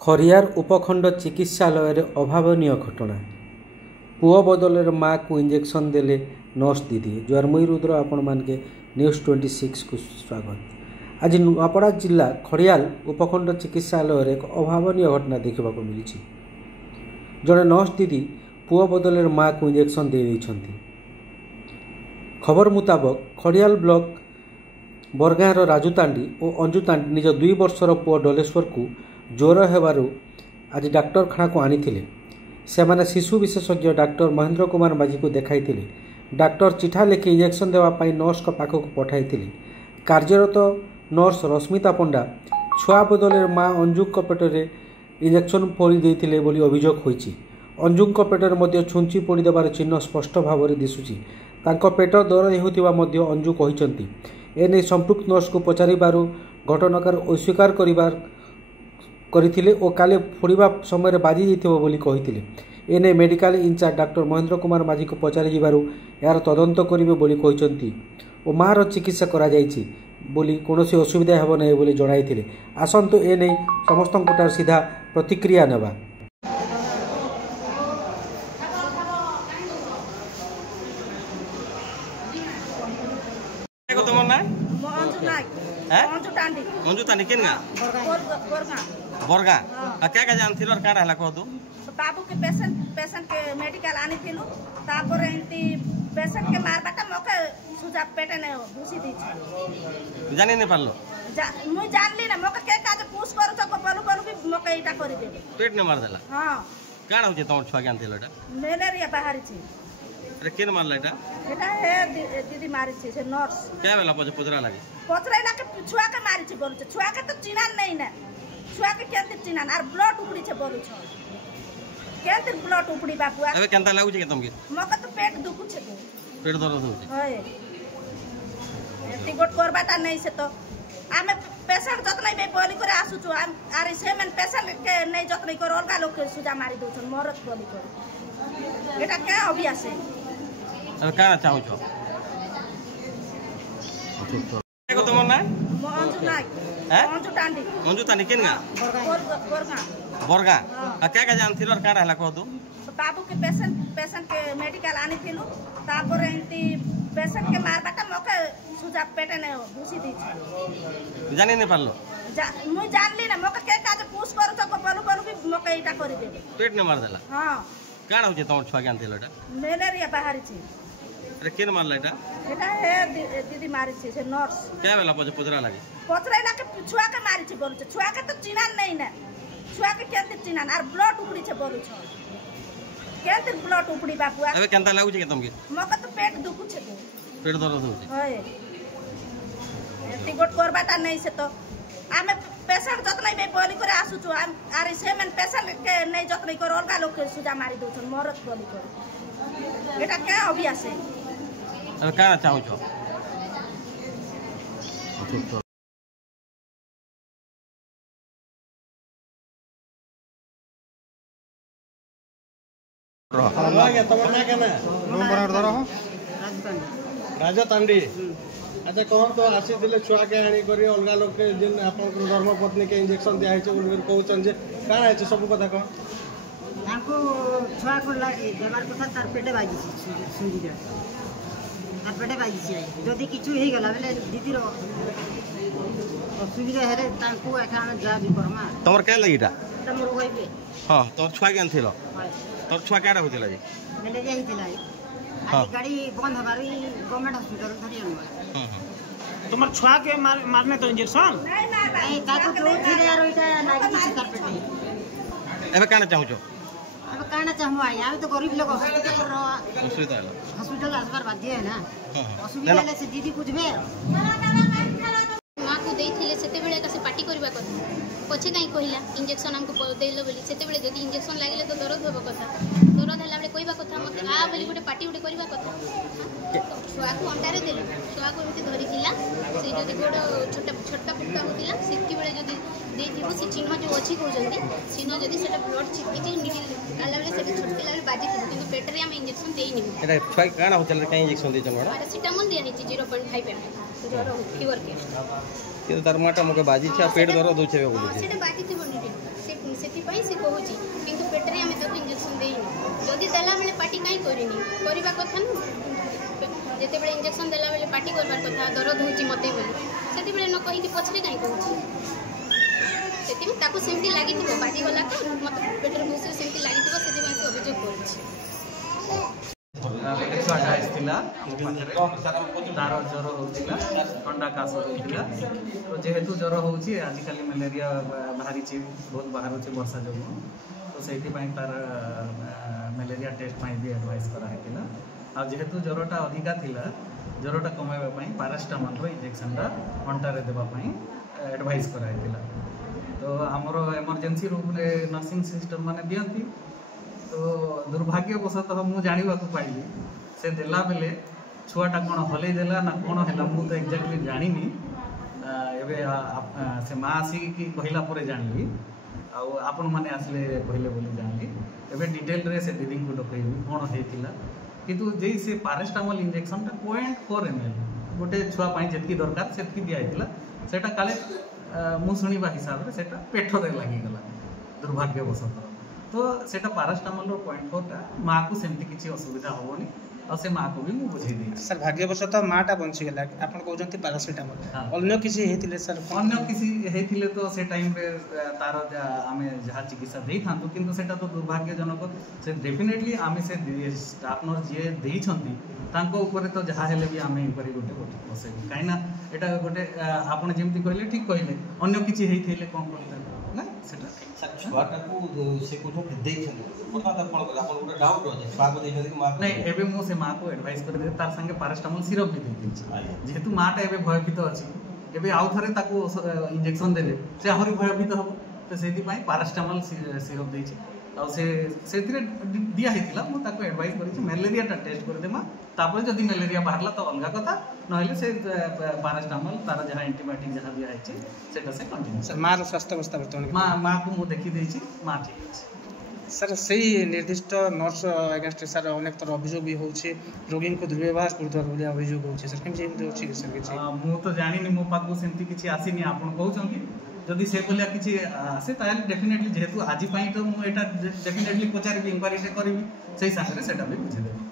ଖରିଆର ଉପଖଣ୍ଡ ଚିକିତ୍ସାଳୟରେ ଅଭାବନୀୟ ଘଟଣା। ପୁଅ ବଦଳରେ ମାଆକୁ ଇଞ୍ଜେକ୍ସନ ଦେଲେ ନର୍ସ ଦିଦି। ଜୁହାର ମୁଇଁ ରୁଦ୍ର ଆପଣମାନକେ ନ୍ୟୁଜ୍ 26କୁ ସ୍ୱାଗତ। ଆଜି ନୂଆପଡ଼ା ଜିଲ୍ଲା ଖଡ଼ିଆଲ ଉପଖଣ୍ଡ ଚିକିତ୍ସାଳୟରେ ଏକ ଅଭାବନୀୟ ଘଟଣା ଦେଖିବାକୁ ମିଳିଛି। ଜଣେ ନର୍ସ ଦିଦି ପୁଅ ବଦଳରେ ମାଆକୁ ଇଞ୍ଜେକ୍ସନ ଦେଇଦେଇଛନ୍ତି। ଖବର ମୁତାବକ ଖଡ଼ିଆଲ ବ୍ଲକ ବରଗାଁର ରାଜୁ ତାଣ୍ଡି ଓ ଅଞ୍ଜୁ ତାଣ୍ଡି ନିଜ 2 ବର୍ଷର ପୁଅ ଡଲେଶ୍ୱରକୁ ଜ୍ୱର ହେବାରୁ ଆଜି ଡାକ୍ତରଖାନାକୁ ଆଣିଥିଲେ। ସେମାନେ ଶିଶୁ ବିଶେଷଜ୍ଞ ଡାକ୍ତର ମହେନ୍ଦ୍ର କୁମାର ମାଝୀଙ୍କୁ ଦେଖାଇଥିଲେ। ଡାକ୍ତର ଚିଠା ଲେଖି ଇଞ୍ଜେକ୍ସନ ଦେବା ପାଇଁ ନର୍ସଙ୍କ ପାଖକୁ ପଠାଇଥିଲେ। କାର୍ଯ୍ୟରତ ନର୍ସ ରଶ୍ମିତା ପଣ୍ଡା ଛୁଆ ବଦଳରେ ମା ଅଞ୍ଜୁଙ୍କ ପେଟରେ ଇଞ୍ଜେକ୍ସନ ପୋଡ଼ି ଦେଇଥିଲେ ବୋଲି ଅଭିଯୋଗ ହୋଇଛି। ଅଞ୍ଜୁଙ୍କ ପେଟରେ ମଧ୍ୟ ଛୁଞ୍ଚି ପୋଡ଼ିଦେବାର ଚିହ୍ନ ସ୍ପଷ୍ଟ ଭାବରେ ଦିଶୁଛି। ତାଙ୍କ ପେଟ ଦରଜ ହେଉଥିବା ମଧ୍ୟ ଅଞ୍ଜୁ କହିଛନ୍ତି। ଏନେଇ ସମ୍ପୃକ୍ତ ନର୍ସଙ୍କୁ ପଚାରିବାରୁ ଘଟଣାକାର ଅସ୍ୱୀକାର କରିଥିଲେ ଓ କାଲି ଫୋଡ଼ିବା ସମୟରେ ବାଜି ଯାଇଥିବ ବୋଲି କହିଥିଲେ। ଏନେଇ ମେଡିକାଲ ଇନଚାର୍ଜ ଡାକ୍ତର ମହେନ୍ଦ୍ର କୁମାର ମାଝୀଙ୍କୁ ପଚାରିଯିବାରୁ ଏହାର ତଦନ୍ତ କରିବେ ବୋଲି କହିଛନ୍ତି ଓ ମାଆର ଚିକିତ୍ସା କରାଯାଇଛି ବୋଲି କୌଣସି ଅସୁବିଧା ହେବ ନାହିଁ ବୋଲି ଜଣାଇଥିଲେ। ଆସନ୍ତୁ ଏନେଇ ସମସ୍ତଙ୍କଠାରୁ ସିଧା ପ୍ରତିକ୍ରିୟା ନେବା। मंजू तानी केन गा बरगा क्या क्या जानथिलो और काडा हला को दो बाबू के पेशेंट के मेडिकल आनी थिलु तापर एंती पेशेंट के मार बाटा मके सुजा पेटे ने घुसी दी जानि ने पालो मुई जानली ना मके के काज पुश करू तो बोलू भी मके इटा करी दे पेट ने मार देला हां काडा होजे तोर छुआ ज्ञान थिलो एटा मलेरिया बाहरी छी अरे केन मारला एटा हे दीदी मारी छी से नर्स क्या वेला पुजरा लागे पचराइला के छुआ के मारी छी बोलू छुआ के तो चिना नहीं ना छुआ के केंते चिना आर ब्लड उपड़ी छे बोलू छ केंते ब्लड उपड़ी बाबू अबे केंता लागु छे के तुमके मके तो पेट दुखु छे पेट दर्द होचे होय एती गोट करबाटा नहीं से तो आमे पेशेंट जतनै बे बोली करे आसु छु आर सेमेन पेशेंट के नहीं जतनै कर अलगा लोग के सुजा मारी दउ छन मरत बोली करे एटा क्या अभ्यास है अब काना चाहू छ को तुम ना मंजू नायक मंजू तांडी मंजू तानी केन गा बरगा बरगा क्या क्या जानथिलो और काडा हला को दो बाबू के पेशेंट के मेडिकल आनी थिलु तापर एंती पेशेंट के मार बाटा मके सुजा पेटे ने घुसी दी जानि ने पालो मुई जानली ना मके के काज पुश करू तो बोलू भी मके इटा करी दे पेट ने मार देला हां काडा होजे तोर छुआ ज्ञान थिलो एटा मलेरिया बाहरी छी अरे केन मारला एटा हे दीदी मारी छी से नर्स क्या वेला पुजरा लागे पचराइला के छुआ के मारी छी बोलू छुआ के तो चिना नहीं ना छुआ के केंते चिना आर ब्लड उपड़ी छे बोलू छ केंते ब्लड उपड़ी बाबू अबे केंता लागु छे के तुमके मके तो पेट दुखु छे पेट दर्द होचे होय एती गोट करबाटा नहीं से तो आमे पेशेंट जतनै बे बोली करे आसु छु आर सेमेन पेशेंट के नहीं जतनै कर अलगा लोग के सुजा मारी दउ छन मरत बोली करे एटा क्या अभ्यास है अब काना चाहू छ राजा तांडी अच्छा कहन तो आसी दिले छुआ के आनी करी अलगा लोग के जिन आपन धर्म पत्नी के इंजेक्शन दिया है बोल कहउचन जे काना है सब कथा कह ताको छुआ को देवार कथा तार पेटे बाजी सुंजी दे तार पेटे बाजी छै जदी किछु हे गला बेले दीदी रो असुविधा हेरे ताको एखा हम जा भी करमा तमर क्या लगिटा तमर होइबे हां तोर छुआ ज्ञान थिलो तोर छुआ काडा होतिला जे मेले जाई दिला आज गाड़ी बंद हमारी गवर्नमेंट हॉस्पिटल धरि आनु तुम्हार छुआ के मारने तो इंजेक्शन नहीं ताको जो धीरे यार ओइटा लागी छै तार पेटे एबे काना चाहू छ अब कहना चाहूँ यहाँ तो गरीब लोग हॉस्पिटल आसबार बाध्य है ना असुविधा से दीदी बुझे माँ को देते से पार्टी करवा कथा पछे कहीं कहला इंजेक्शन आमको देल बोली से जब इंजेक्शन लगे तो दरद हम कथा दरद है कहवा कथा मत आ बोली गोटे पार्टी गोटे करवा कथा छुआ को अंटारे देल छुआ को एमती धरी से जब गोड़ छोटा छोटा फुटका होता से देव से चिन्ह जो अच्छी कहते चिन्ह जदि से ब्लड छिटकी निडिल काला बेले से छोटकेला बेले बाजी थी कि पेटे आम इंजेक्शन देनी इंजेक्शन पैरासिटामोल दिया 0.5 ml ज्वर फीवर के तार माटा मके बाजी छे पेट दर्द होचे बोली सेटा बाजी थी बनी से से कहूँ कि पेटरे आम ताको इंजेक्शन देनी जदि देला बेले पार्टी कहीं करनी करवा कथा ना जिते बड़े इंजेक्शन देला बेले पार्टी करवार कथा दरद होची मते बोली से न कहीं पछरे कहीं कहूँ से ताको सेमती लगी पार्टी गला तो मत पेटर भूसी सेमती लगी से अभियोग कर छुआटा आसला तार ज्वर होता ठंडा काश होता तो जेहेतु ज्वर होची आजिकल मलेरिया बाहरी बहुत बाहर वर्षा जो तो से तार मलेरिया टेस्ट भी एडवाइस कराइला आ जेहेतु ज्वरटा अधिका थिला ज्वरटा कमाइबा पारास्टामोल इंजेक्शन अंटारे देवाई एडवाइस कराइला तो आमर इमरजेंसी रूम रे नर्सिंग सिस्टम माने दियंती तो दुर्भाग्यवशतः मुझे जानवा पाइली से देला बेले छुआटा कौन हल देला ना कौन है मुझे तो एक्जाक्टली जानी से माँ आसिक कहला जानी आपण मैंने आसले कहले बोली जानी एवं डिटेल रे से दीदी को डकैबी कौन होता किंतु जे से पारास्टामोल इंजेक्शन 0.4 ml गोटे छुआपाई जी दरकार से दिखाई सेटा काले मु शुणा हिसाब से पेटरे लगिगला दुर्भाग्यवशतः तो सेटा पारास्टामोल 0.4 माँ को सेमती किसी असुविधा हेनी और से माँ को भी मुझे बुझे दी सर भाग्यवशतः माटा बंचीगला आप कहते पारासिटामोल अन्य किसी हेतिले सर अन्य किसी हेतिले तो से टाइम रे तार आमे जहाँ चिकित्सा दे था किंतु सेटा तो दुर्भाग्यजनक से डेफिनेटली आमे से स्टाफ नर्स जी देइछंती तांको ऊपर तो जहाँ हेले भी आमे इनक्वारी गोटे बसे कहीं एटा गोटे आपण जेमती कहले ठीक कहले अन्य किसी हेतिले कोन करते ना सेटा छुआटा को से को देइछन पता कोन कर आपण गोटे डाउट हो छुआ को देइछन कि मां नहीं एबे मो से मां को एडवाइस कर दे तार संगे पारास्टामोल सिरप भी दे दिछि जेहेतु माटा एबे भयभीत अछि एबे आउ थरे ताको इंजेक्शन देले से आहुरी भयभीत हबो तो सेति पई पारास्टामोल सिरप देछि आ से दिया हेतिला मो ताको एडवाइस करिछि मलेरिया टा टेस्ट कर देमा तापर जदि मलेरिया बाहरला तो अलगा कथा नहले से पारास्टामोल तार जहाँ एंटीबायोटिक जहाँ दिया है सेटा से कंटिन्यू सर मार स्वास्थ्य अवस्था बर्तमान माँ को मुझे देखी देछि माँ ठीक अछि सर सही निर्दिष्ट नर्स अगेंस्ट सर अनेक तरह अभियोग भी होछि रोगी को दुर्व्यवहार करथार बोली अभियोग होछि सर केमि जेमि होछि सर किछि मु तो जानिनी मो पाखु सेमती किछि आसीनी आपण कहउछन कि जदि से बोलिया किछि आसे ताले डेफिनेटली जेहेतु आज पई तो मु एटा डेफिनेटली पचारि इंक्वायरी करबी सेही संगे सेटा भी बुझे देबी